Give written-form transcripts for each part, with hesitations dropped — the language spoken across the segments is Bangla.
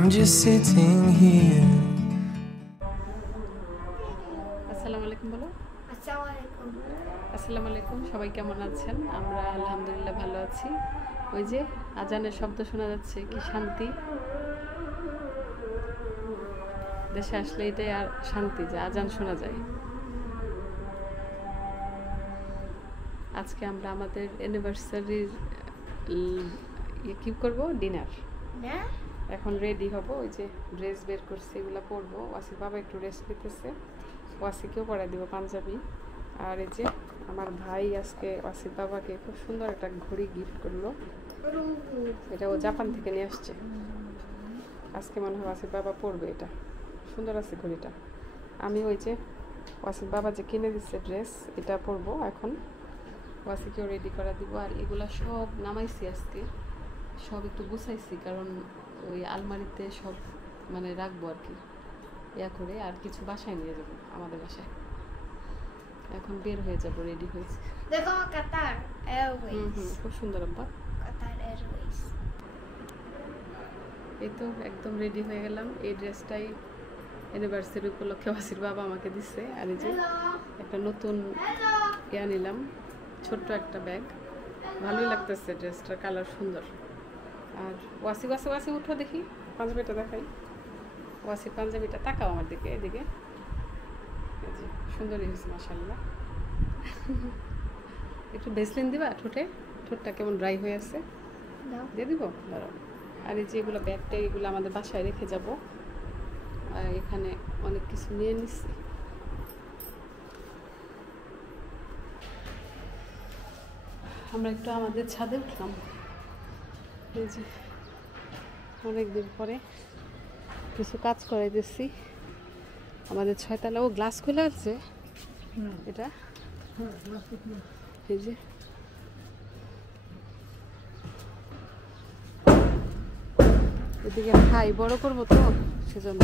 I'm just sitting here. আসসালামু আলাইকুম বলো। আসসালামু আলাইকুম, সবাই কেমন আছেন? আমরা আলহামদুলিল্লাহ ভালো আছি। ওই যে আজানের শব্দ শোনা যাচ্ছে, কি শান্তি। দেশে আসলে এটাই আর শান্তি যে আজান শোনা যায়। আজকে আমরা আমাদের অ্যানিভার্সারির কি করবো, ডিনার। এখন রেডি হব, ওই যে ড্রেস বের করছে, এগুলো পরবো। ওয়াসির বাবা একটু রেস্ট নিতেছে, ওয়াসিকেও পরাই দিব পাঞ্জাবি। আর এই যে আমার ভাই আজকে ওয়াসির বাবাকে খুব সুন্দর একটা ঘড়ি গিফট করলো, এটা ও জাপান থেকে নিয়ে আসছে। আজকে মনে হয় ওয়াসির বাবা পরবে, এটা সুন্দর আছে ঘড়িটা। আমি ওই যে ওয়াসির বাবা যে কিনে দিচ্ছে ড্রেস, এটা পরবো এখন। ওয়াসিকেও রেডি করা দিব। আর এগুলা সব নামাইছি আজকে, সব একটু গুছাইছি, কারণ ওই আলমারিতে সব মানে রাখবো আর কি, ইয়া করে। আর কিছু বাসায় নিয়ে যাবো, আমাদের বাসায়। এখন বের হয়ে যাব, রেডি হয়েছে। দেখো কাতার এয়ারওয়েজ, খুব সুন্দর আব্বা। Qatar Airways. এই তো একদম রেডি হয়ে গেলাম। এই ড্রেসটাই অ্যানিভার্সারি উপলক্ষে ওয়াসির বাবা আমাকে দিচ্ছে। আর এই যে একটা নতুন ইয়া নিলাম, ছোট্ট একটা ব্যাগ। ভালোই লাগতেছে, ড্রেসটার কালার সুন্দর। আর ওয়াসি ওয়াসি ওয়াসি উঠো দেখি, পাঞ্জাবিটা দেখাই। ওয়াসি পাঞ্জাবিটা তাকাও আমার দিকে, এদিকে। এই যে সুন্দরই হয়েছে মাশাআল্লাহ। একটু ভেসলিন দিবা ঠোঁটে, ঠোঁটটা কেমন ড্রাই হয়ে আছে, দিয়ে দিব দাঁড়াও। আর এই যে এগুলো ব্যাগটা, এগুলো আমাদের বাসায় রেখে যাব। আর এখানে অনেক কিছু নিয়ে নিচ্ছি। আমরা একটু আমাদের ছাদে উঠলাম, এই যে অনেকদিন পরে কিছু কাজ করাইতেছি। আমাদের 6 তলা ও গ্লাস খুলে আছে, এটা এই যে এদিকে খাই বড় করবো তো, সেজন্য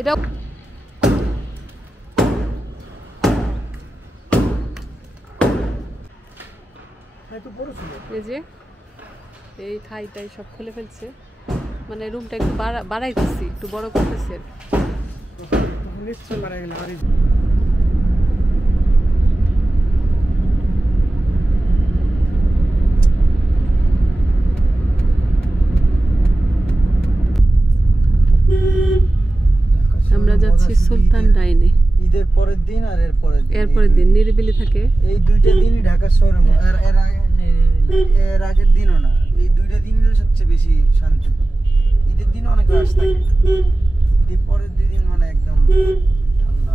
এটা এই যে এই ঠাইটাই সব খুলে ফেলছে, মানে রুমটা একটু বাড়াইতেছি, একটু বড় করতেছি। আমরা যাচ্ছি সুলতান ডাইনে। ঈদের পরের দিন আর এরপরের দিন নিরিবিলি থাকে। এই দুইটা দিনই ঢাকা শহরে, এর আগের দিনও না, এই দুইটা দিনই সবচেয়ে বেশি শান্তি। ঈদের দিন অনেক রাশ থাকে, ঈদের পরের দুই দিন মানে একদম ঠান্ডা।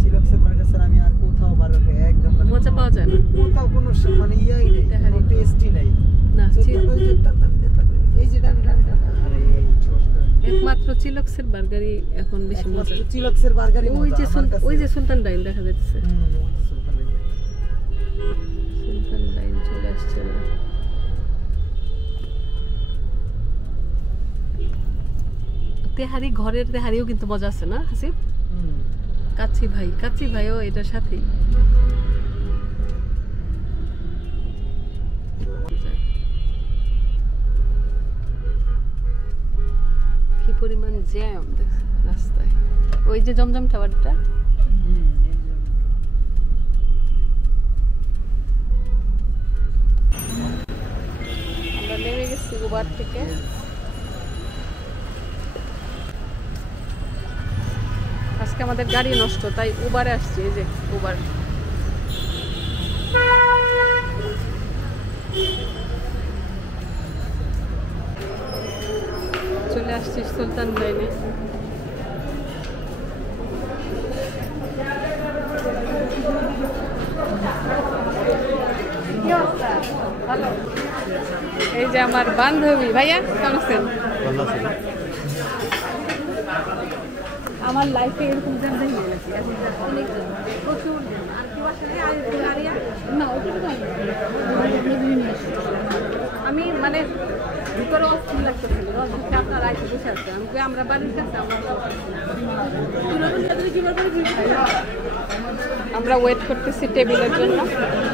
চিলক্সের বার্গার আমি আর কোথাও বার্গার খাই একদম মজা পাওয়া যায় না, কোথাও কোনো মানে ইয়াই নেই, কোনো টেস্টই নাই না। এই যে একমাত্র চিলক্সের বার্গারই এখন বেশি মজা। চিলক্সের বার্গারই ওই যে সুলতান ডাইন দেখা যাচ্ছে, সুলতান ডাইন চলে আসছে। তেহারি, ঘরের তেহারিও কিন্তু মজা আছে না হাসিব? কাচ্চি ভাইও এটার সাথেই। কি পরিমাণ জ্যাম রাস্তায়। ওই যে জমজম টাওয়ারটা, আমরা নেমে গেছি উবার থেকে। আজকে আমাদের গাড়ি নষ্ট, তাই উবারে আসছি। এই যে উবার, চলে আসছি সুলতান ডাইনে। এই যে আমার বান্ধবী। ভাইয়া কেমন আছেন? আমার লাইফে এরকম জ্যাম দেখে গেছি, প্রচুর। না আমি মানে ভিতরে অস্থির লাগতেছিল আপনার আইসে বসে আসছে আমরা বাড়ির কাছে আমরা ওয়েট করতেছি টেবিলের জন্য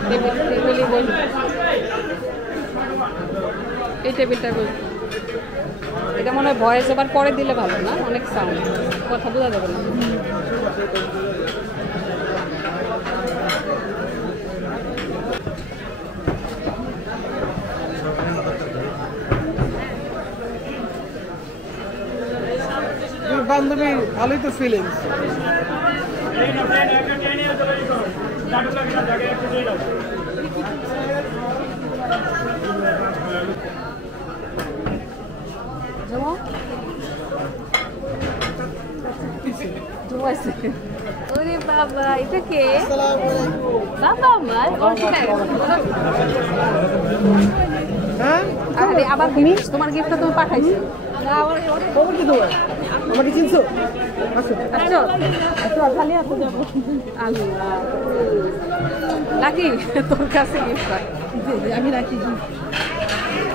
টেবিলই বল এই টেবিলটা বল এটা মনে হয় ভয়েস ওভার পরে দিলে ভালো না অনেক সাউন্ড কথা বোঝা যাবে না বান্ধবী ভালোই তো ফিলিংস ওরে বাবা এটা কে বাবা আমার আরে আবার তুমি তোমার গিফটটা তুমি পাঠাইছো আমাকে চিনছো আচ্ছা খালি হাতে যাবো আল্লাহ লাকি তোর কাছে গিফট আমি রাখি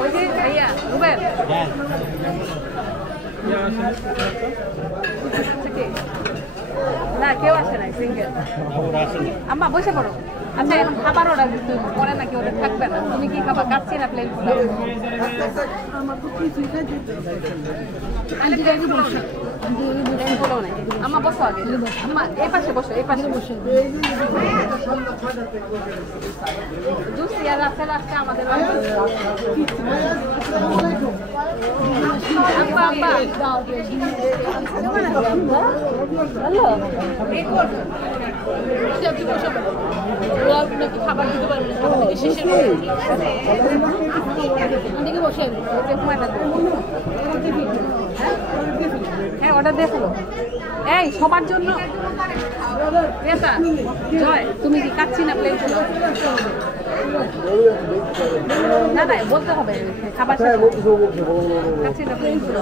ওই যে ভাইয়া রুবেল না কেউ আসে নাই সিঙ্গেল আম্মা বসে পড়ো আচ্ছা এখন খাবার অর্ডার দিতে পরে নাকি ওটা থাকবে না তুমি কি খাবা কাচ্ছি না প্লেন আম্মা বসো আগে আম্মা এই পাশে বসো এই পাশে বসো জুস ইয়ার আছে লাস্টে আমাদের আব্বা আব্বা হ্যালো খাবার দিতে পারবে বসে হ্যাঁ অর্ডার দিয়ে ফেলো এই সবার জন্য ক্রেতা জয় তুমি কি কাচ্ছি না প্লেন ছিল না না বলতে হবে খাবার কাচ্ছি না প্লেন ছিল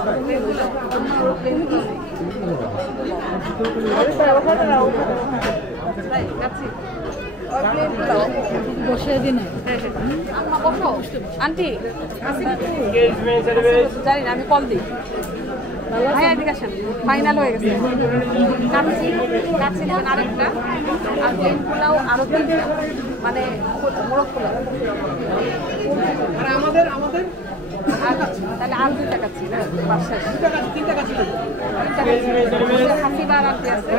বসে দিন আম্মা বসো আন্টি জানি না আমি কল দিই ভাইয়া এদিকে আসেন ফাইনাল হয়ে গেছে কাচ্ছি দেবেন আরেকটা আর প্লেন পোলাও আরো তিনটা মানে মোরগ পোলাও তাহলে আর দুইটা কাচ্ছি না বাসায় হাসিবার আর কি আছে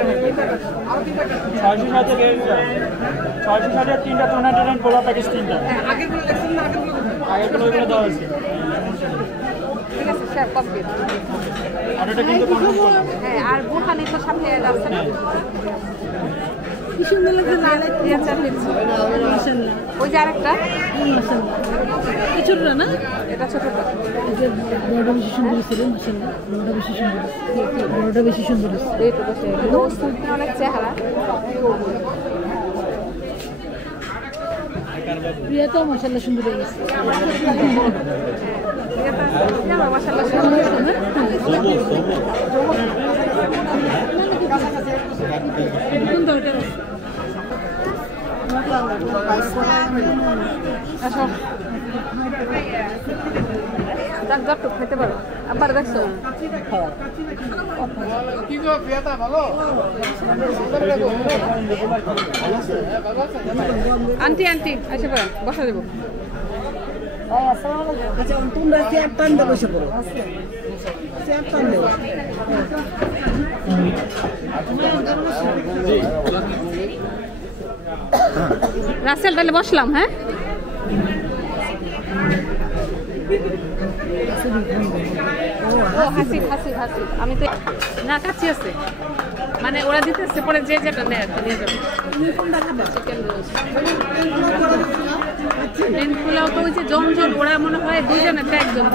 660 তিনটা টুর্নামেন্ট পোলা প্যাকেজ তিনটা আগেরগুলো দেওয়া হয়েছে ঠিক আছে স্যার কমপ্লিট অর্ডারটা কিন্তু কনফার্ম করলাম হ্যাঁ আর বুখানি তো সাথে যাচ্ছে না কি সুন্দর লাগছে লাল আচার দিচ্ছি মাশাআল্লাহ ওই যে আরেকটা মাশাআল্লাহ এই ছোটটা না এটা ছোটটা এই যে বড়টা বেশি সুন্দর ছিল মাশাআল্লাহ বড়টা বেশি সুন্দর বড়টা বেশি সুন্দর এই তো বসে দোস্ত অনেক চেহারা প্রিয়া তো মাশাআল্লাহ সুন্দর হয়ে গেছে মাশাআল্লাহ সুন্দর আসো যতটুকু খেতে পারো আবার দেখছো আন্টি আন্টি আসে পারেন বসা দেবো তোমরা চেয়ার টান দিয়ে বসে পড়ো চেয়ার টান দিয়ে রাসেল তাহলে বসলাম হ্যাঁ ও হাসিব হাসিব হাসিব আমি তো না কাছে আছে মানে ওরা দিতেছে পরে যে যেটা নেয় নিয়ে যাবে চিকেন রোস্ট প্লেন পোলাও তো ওই যে জমজম ওরা মনে হয় দুজন একটা একজন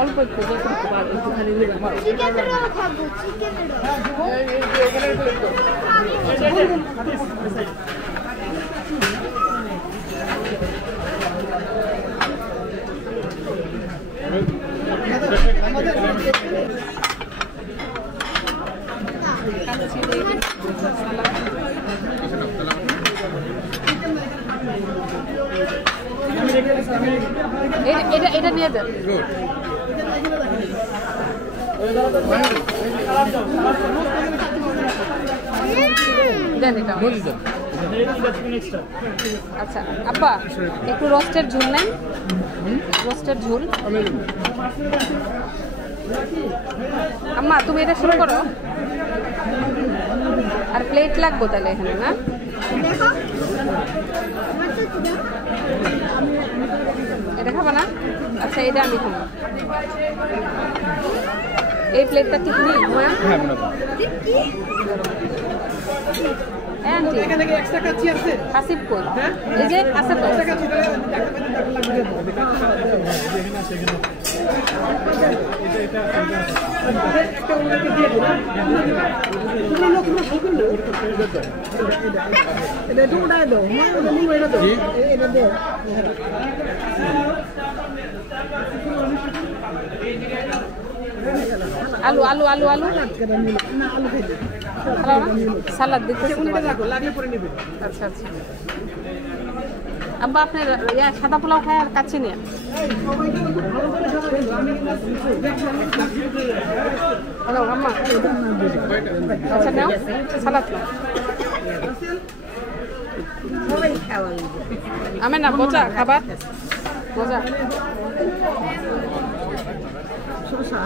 অল্প একটু একটুখানি এটা নিয়ে যান। দেন এটা। আচ্ছা আব্বা একটু রোস্টের ঝোল নেন, রোস্টের ঝোল। আম্মা তুমি এটা শুরু করো। আর প্লেট লাগবো তাহলে এখানে না? এটা খাবো না? আচ্ছা এটা আমি খাবো। এই প্লেটটা ঠিক নেই হাসিব কই? এই যে আছে তো। আলু আলু আলু আলু সালাদ দিতে। আচ্ছা আচ্ছা আব্বা আপনার সাদা পোলাও খায় আর কাছে নিয়ে। হ্যালো আম্মা। আচ্ছা নাও সালাদ নাও। আমি না বোঝা খাবার বোঝা।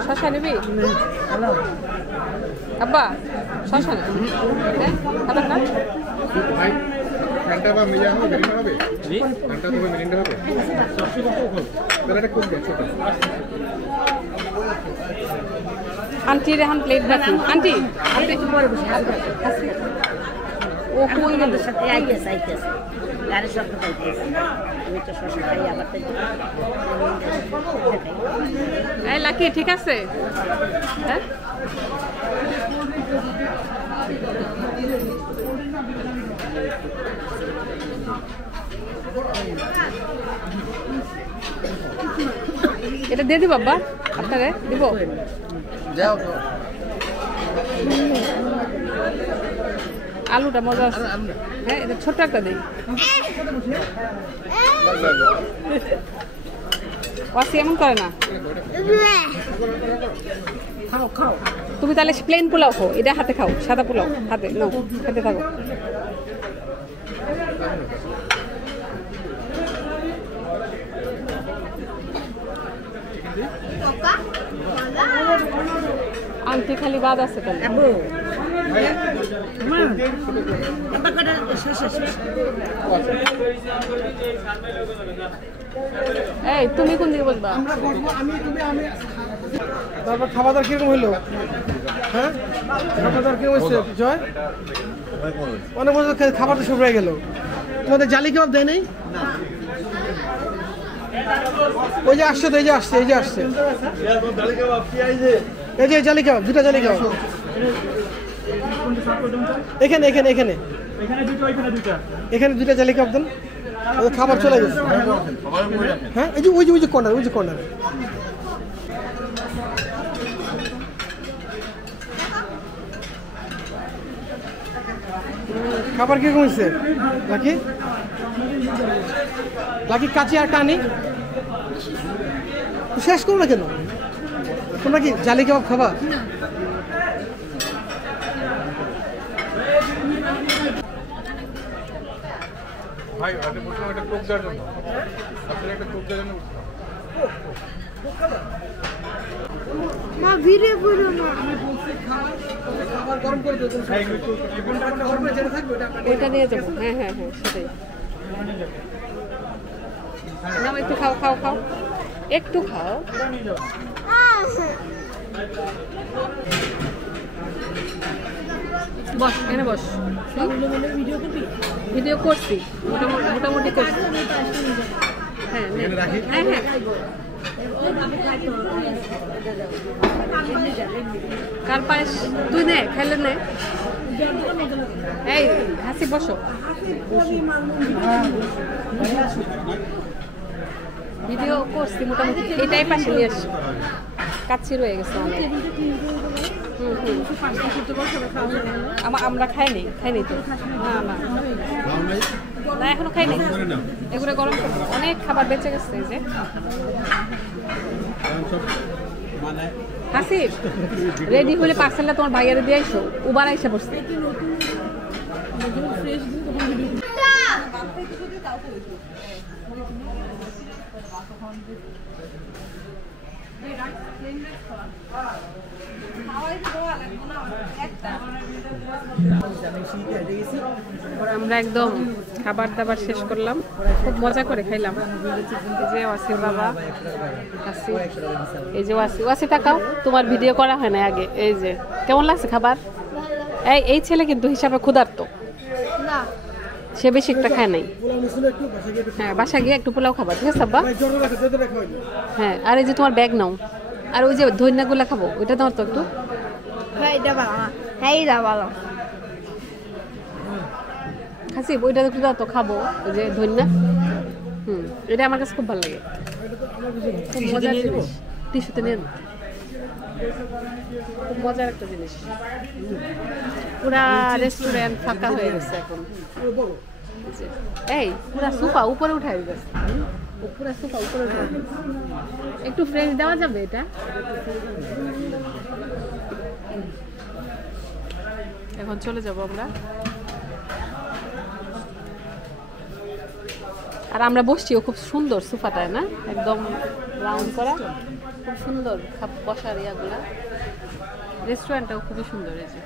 শশা নিবি আব্বা? শশা না খাবার না? আন্টি এখন প্লেট রাখি। আন্টি ও কই গেল? এই লাকি ঠিক আছে? হ্যাঁ এটা দিয়ে দিব বাবা আপনারে দিব। যাও আলুটা মজা আছে। হ্যাঁ এটা ছোট একটা দিই। ওয়াসি এমন করে না। খাও খাও তুমি তাহলে প্লেন পোলাও খাও, এটা হাতে খাও, সাদা পোলাও হাতে নাও, খেতে থাকো। আন্টি খালি বাদ আছে তাহলে। এই তুমি কোন দিকে বলবা? তারপর খাওয়া দাওয়া কিরকম হইলো? হ্যাঁ খাওয়া দাওয়া কিরকম হচ্ছে জয়? অনেক বছর খাবার তো শুরু হয়ে গেল। তোমাদের জালি কাবাব দেয় নাই? ওই যে আসছে তো, এই যে আসছে, এই যে আসছে, এই যে জালি কাবাব, দুটা জালি কাবাব এখানে এখানে এখানে এখানে দুটা জালি কাবাব দেন। খাবার চলে গেছে। হ্যাঁ এই যে ওই যে ওই যে কর্নার, ওই যে কর্নার। খাবার কিরকম হয়েছে লাকি? লাকি কাছে আর টানি শেষ করো না কেন? তোমরা কি জালি কাবাব খাবা? ভাই আপনি বলছিলাম একটা কোক দেওয়ার জন্য, আসলে একটা কোক দেওয়ার জন্য মা ভিডিও করো না। খাবার গরম করে দিও। ওইটা নিয়ে যাবো। হ্যাঁ হ্যাঁ হ্যাঁ সেটাই। না একটু খাও খাও খাও একটু খাও। বস এখানে বস। ভিডিও করছি মোটামুটি করছি। হ্যাঁ হ্যাঁ হ্যাঁ কার পায়েস তুই নে খাইলে নে। এই হাসি বসো। ভিডিও করছি মোটামুটি। এটাই পাশে নিয়ে আসছি, কাচ্ছি রয়ে গেছে অনেক। আমরা খাইনি তো। না না না এখনো খাইনি, এগুলো গরম করবো। অনেক খাবার বেঁচে গেছে এই যে। হাসিব রেডি হলে পার্সেলটা তোমার ভাইয়ারে দিয়ে আইসো, উবার আইসা পড়ছে। আমরা একদম খাবার দাবার শেষ করলাম, খুব মজা করে খাইলাম। এই যে ওয়াসির বাবা, এই যে ওয়াসি তাকাও, তোমার ভিডিও করা হয় না আগে। এই যে কেমন লাগছে খাবার? এই ছেলে কিন্তু হিসাবে ক্ষুধার্ত, সে বেশি একটা খায় নাই। হ্যাঁ বাসা গিয়ে একটু পোলাও খাবার, ঠিক আছে আব্বা? হ্যাঁ আর এই যে তোমার ব্যাগ নাও, আর ওই যে ধন্যাগুলা খাবো, ওইটা তোমার তো একটু। হাসিব ওইটা একটু দাও তো, খাবো ওই যে ধন্যা। এটা আমার কাছে খুব ভালো লাগে, খুব মজার জিনিস। টিস্যুতে নিয়ে খুব মজার একটা জিনিস। পুরা রেস্টুরেন্ট ফাঁকা হয়ে গেছে এখন। এই পুরা সোফা উপরে উঠাই গেছে, পুরা সোফা উপরে উঠাই গেছে। একটু ফ্রেশ দেওয়া যাবে এটা? এখন চলে যাব আমরা। আর আমরা বসছিও, খুব সুন্দর সোফাটায় না, একদম রাউন্ড করা, খুব সুন্দর বসার ইয়াগুলা। রেস্টুরেন্টটাও খুবই সুন্দর। এই যে